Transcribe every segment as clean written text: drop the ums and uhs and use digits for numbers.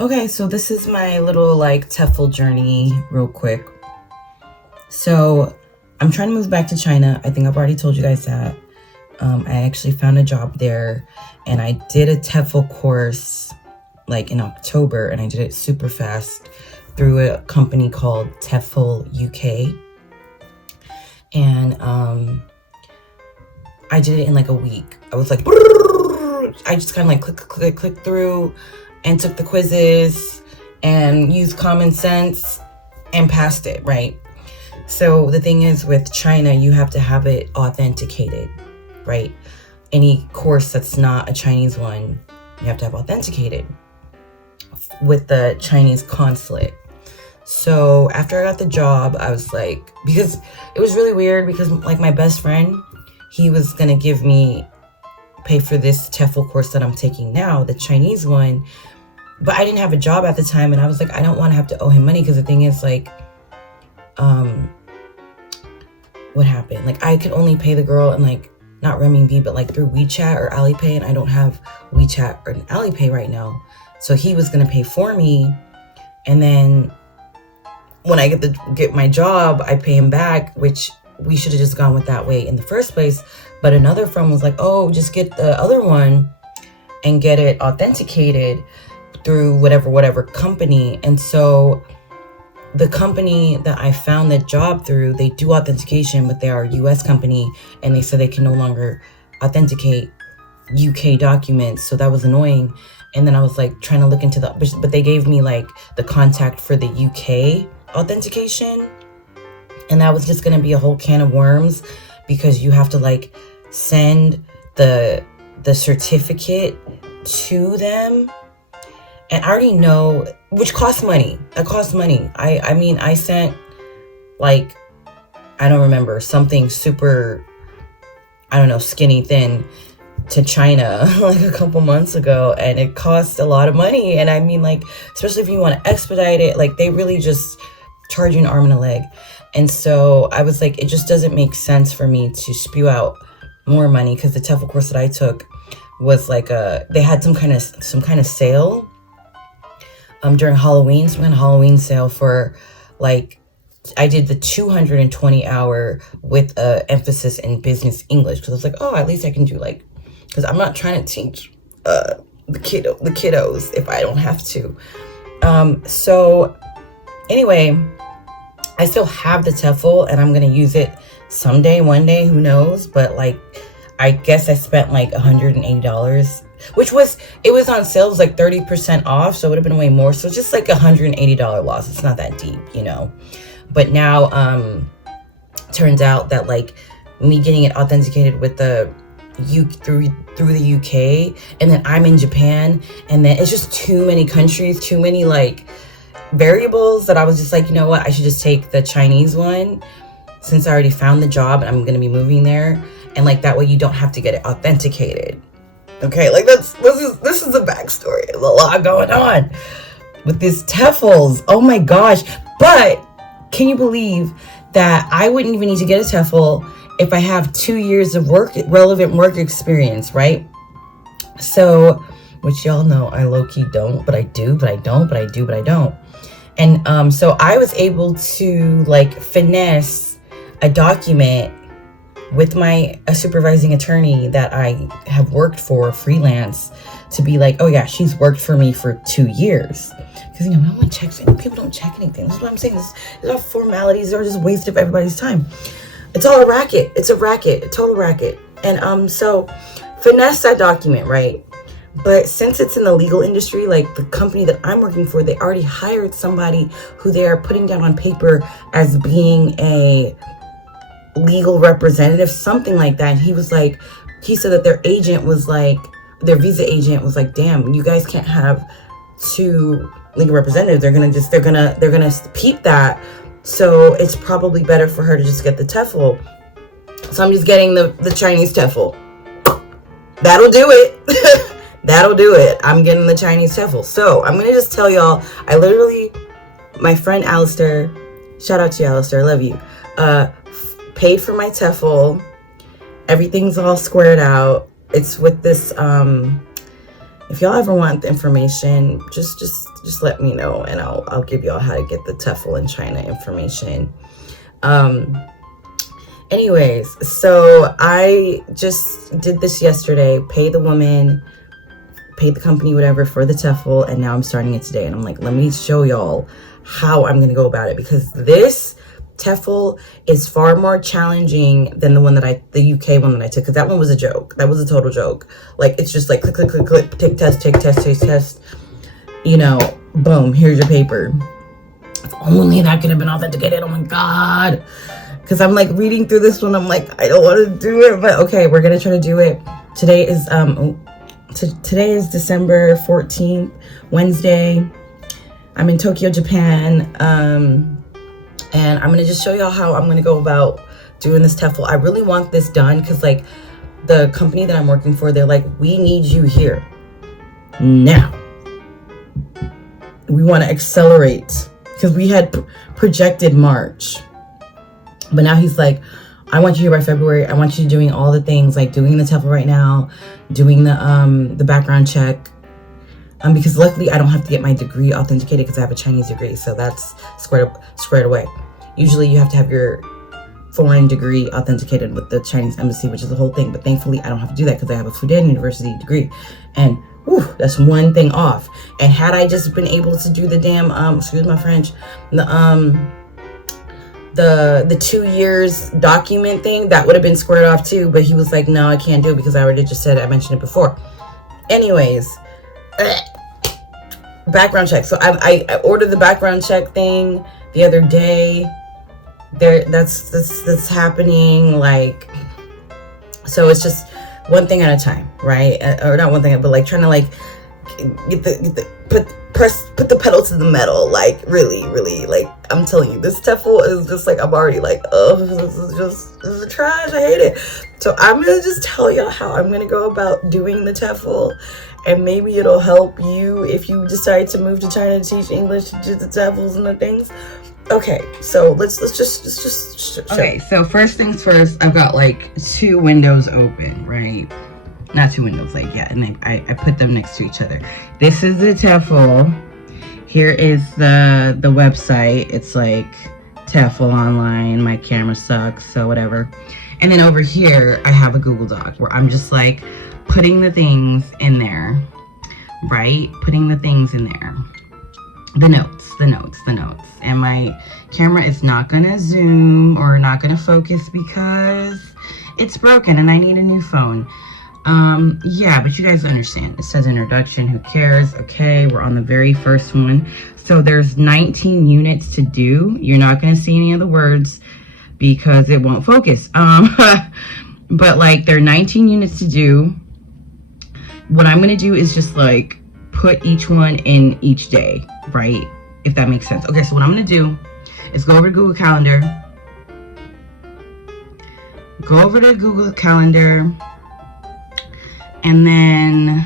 Okay, so this is my little like TEFL journey real quick. So I'm trying to move back to China. I think I've already told you guys that. I actually found a job there, and I did a TEFL course like in October, and I did it super fast through a company called TEFL UK. And I did it in like a week. I was like, I just kind of like click through and took the quizzes and used common sense and passed it, right? So the thing is with China, you have to have it authenticated, right? Any course that's not a Chinese one, you have to have authenticated with the Chinese consulate. So after I got the job, I was like, because it was really weird because like my best friend, he was gonna pay for this TEFL course that I'm taking now, the Chinese one, but I didn't have a job at the time, and I was like, I don't want to have to owe him money, because the thing is like, what happened? Like I could only pay the girl in like, not renminbi, but like through WeChat or Alipay, and I don't have WeChat or Alipay right now. So he was gonna pay for me, and then when I get my job, I pay him back, which we should have just gone with that way in the first place. But another friend was like, oh, just get the other one and get it authenticated through whatever company. And so the company that I found that job through, they do authentication, but they are a US company, and they said they can no longer authenticate UK documents. So that was annoying. And then I was like trying to look into but they gave me like the contact for the UK authentication, and that was just going to be a whole can of worms, because you have to like send the certificate to them, and I already know, which costs money. That costs money. I mean, I sent like, I don't remember, something super, I don't know, skinny thin to China like a couple months ago, and it costs a lot of money. And I mean, like, especially if you want to expedite it, like they really just charge you an arm and a leg. And so I was like, it just doesn't make sense for me to spew out more money, because the TEFL course that I took was like they had some kind of sale during Halloween, some kind of Halloween sale for like, I did the 220 hour with emphasis in business English, because I was like, oh, at least I can do like, because I'm not trying to teach the kiddos if I don't have to. So anyway, I still have the TEFL, and I'm gonna use it someday, one day, who knows? But like, I guess I spent like $180, which was on sale, it was like 30% off, so it would have been way more. So just like $180 loss. It's not that deep, you know. But now, turns out that like me getting it authenticated with the through the UK, and then I'm in Japan, and then it's just too many countries, too many like variables, that I was just like, you know what, I should just take the Chinese one, since I already found the job and I'm gonna be moving there, and like that way you don't have to get it authenticated. Okay, like this is the backstory. There's a lot going on with these TEFLs. Oh my gosh. But can you believe that I wouldn't even need to get a TEFL if I have 2 years of relevant work experience, right? So, which y'all know I low-key don't, but I do, but I don't, but I do, but I don't. And so I was able to like finesse a document with a supervising attorney that I have worked for freelance, to be like, oh yeah, she's worked for me for 2 years. Because, you know, no one checks it. People don't check anything. This is what I'm saying. These are formalities. They're just a waste of everybody's time. It's all a racket. It's a racket, a total racket. And so finesse that document, right? But since it's in the legal industry, like the company that I'm working for, they already hired somebody who they are putting down on paper as being a legal representative, something like that. And he said that their agent was like, their visa agent was like, damn, you guys can't have 2 legal representatives. They're gonna peep that. So it's probably better for her to just get the TEFL. So I'm just getting the Chinese TEFL. That'll do it. That'll do it. I'm getting the Chinese TEFL. So I'm gonna just tell y'all, my friend Alistair, shout out to you, Alistair, I love you, paid for my TEFL. Everything's all squared out. It's with this if y'all ever want the information, just let me know, and I'll give y'all how to get the TEFL in China information. Anyways, so I just did this yesterday, paid the woman, paid the company, whatever, for the TEFL, and now I'm starting it today. And I'm like, let me show y'all how I'm gonna go about it, because this TEFL is far more challenging than the UK one that I took, because that one was a joke. That was a total joke. Like, it's just like click, click, click, click, take test, take test, take test. You know, boom, here's your paper. If only that could have been authenticated. Oh my God. Because I'm like reading through this one, I'm like, I don't want to do it, but okay, we're gonna try to do it. Today is December 14th, Wednesday. I'm in Tokyo, Japan, and I'm gonna just show y'all how I'm gonna go about doing this TEFL. I really want this done because, like, the company that I'm working for, they're like, we need you here now. We want to accelerate, because we had projected March. But now he's like, I want you here by February. I want you doing all the things, like doing the TEFL right now, doing the background check. Because luckily I don't have to get my degree authenticated because I have a Chinese degree. So that's squared away. Usually you have to have your foreign degree authenticated with the Chinese embassy, which is the whole thing. But thankfully I don't have to do that because I have a Fudan University degree. And whew, that's one thing off. And had I just been able to do the damn, excuse my French, the 2 years document thing, that would have been squared off too. But he was like, no, I can't do it because I already just said it. I mentioned it before. Anyways, background check. So I ordered the background check thing the other day. That's happening. Like, so it's just one thing at a time, right? Or not one thing, but like trying to like put the pedal to the metal, like really, like, I'm telling you, this TEFL is just like, I'm already like, oh, this is trash, I hate it. So I'm gonna just tell y'all how I'm gonna go about doing the TEFL, and maybe it'll help you if you decide to move to China to teach English, to do the TEFLs and the things. Okay, so let's just okay, so first things first, I've got like 2 windows open, right? Not 2 windows, like, yeah, and I put them next to each other. This is the TEFL. Here is the website. It's like TEFL online. My camera sucks, so whatever. And then over here, I have a Google Doc where I'm just like putting the things in there, right? Putting the things in there. The notes. And my camera is not gonna zoom or not gonna focus because it's broken and I need a new phone. Yeah, but you guys understand. It says introduction, who cares? Okay, we're on the very first one. So there's 19 units to do. You're not going to see any of the words because it won't focus. But like, there are 19 units to do. What I'm going to do is just like put each one in each day, right? If that makes sense. Okay, so what I'm going to do is go over to Google Calendar. And then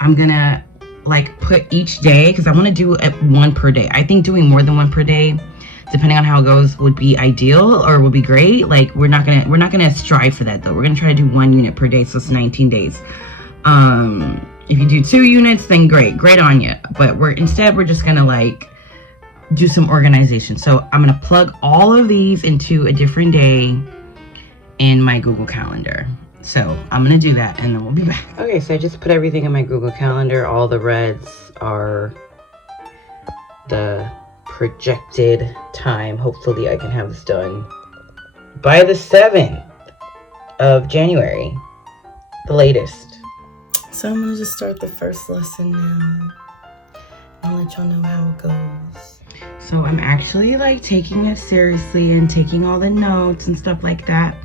I'm gonna like put each day, because I want to do it 1 per day. I think doing more than 1 per day, depending on how it goes, would be ideal or would be great. Like, we're not gonna strive for that though. We're gonna try to do 1 unit per day, so it's 19 days. If you do 2 units, then great on you. But we're just gonna like do some organization. So I'm gonna plug all of these into a different day in my Google Calendar. So I'm gonna do that and then we'll be back. Okay, so I just put everything in my Google Calendar. All the reds are the projected time. Hopefully I can have this done by the 7th of January, the latest. So I'm gonna just start the first lesson now and let y'all know how it goes. So I'm actually like taking it seriously and taking all the notes and stuff like that.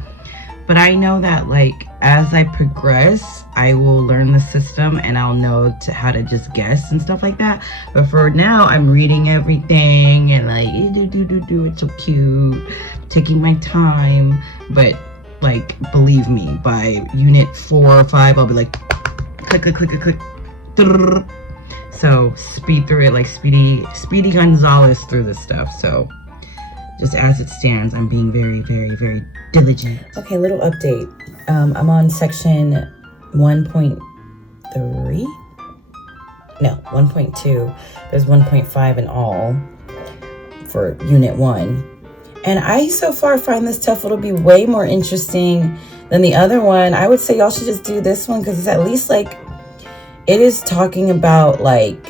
But I know that like as I progress, I will learn the system and I'll know how to just guess and stuff like that. But for now, I'm reading everything and like, it's so cute, taking my time. But like, believe me, by unit 4 or 5, I'll be like, click, click, click, click, click. So speed through it like Speedy Gonzalez through this stuff. So just as it stands, I'm being very, very, very diligent. Okay, little update. I'm on section 1.0 1.3. No, 1.2. There's 1.5 in all for unit 1. And I so far find this TEFL to be way more interesting than the other one. I would say y'all should just do this one because it's at least like, it is talking about like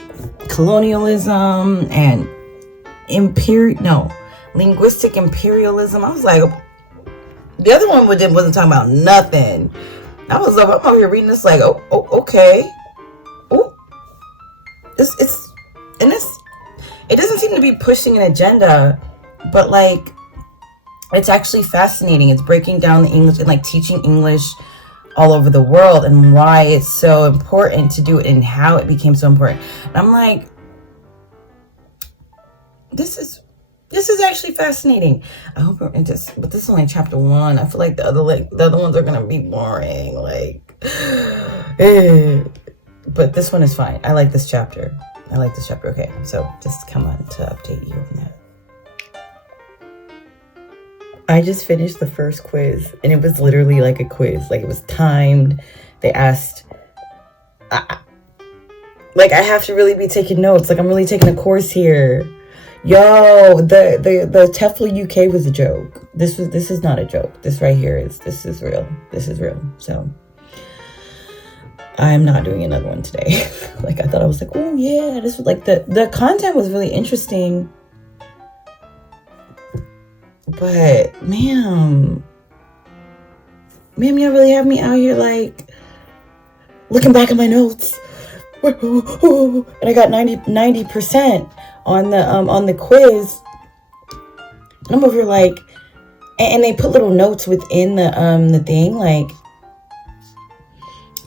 colonialism and linguistic imperialism. I was like, the other one wasn't talking about nothing. I was like, I'm over here reading this like, oh okay. Oh, it doesn't seem to be pushing an agenda, but like, it's actually fascinating. It's breaking down the English and like teaching English all over the world and why it's so important to do it and how it became so important. And I'm like, this is actually fascinating. I hope we're into, but this is only chapter 1. I feel like the other ones are gonna be boring. Like, but this one is fine. I like this chapter. Okay, so just come on to update you on that. I just finished the first quiz, and it was literally like a quiz. Like, it was timed. They asked, like, I have to really be taking notes. Like, I'm really taking a course here. Yo, the TEFL UK was a joke. This is not a joke. This right here this is real. This is real. So I'm not doing another one today. Like, I thought I was like, oh yeah, this was like the content was really interesting. But ma'am, you really have me out here like looking back at my notes. And I got 90% on the quiz. And I'm over here like, and they put little notes within the thing like,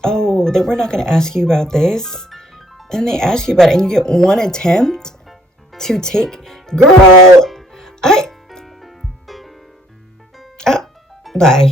oh, that we're not going to ask you about this. And they ask you about it, and you get one attempt to take. Girl, bye.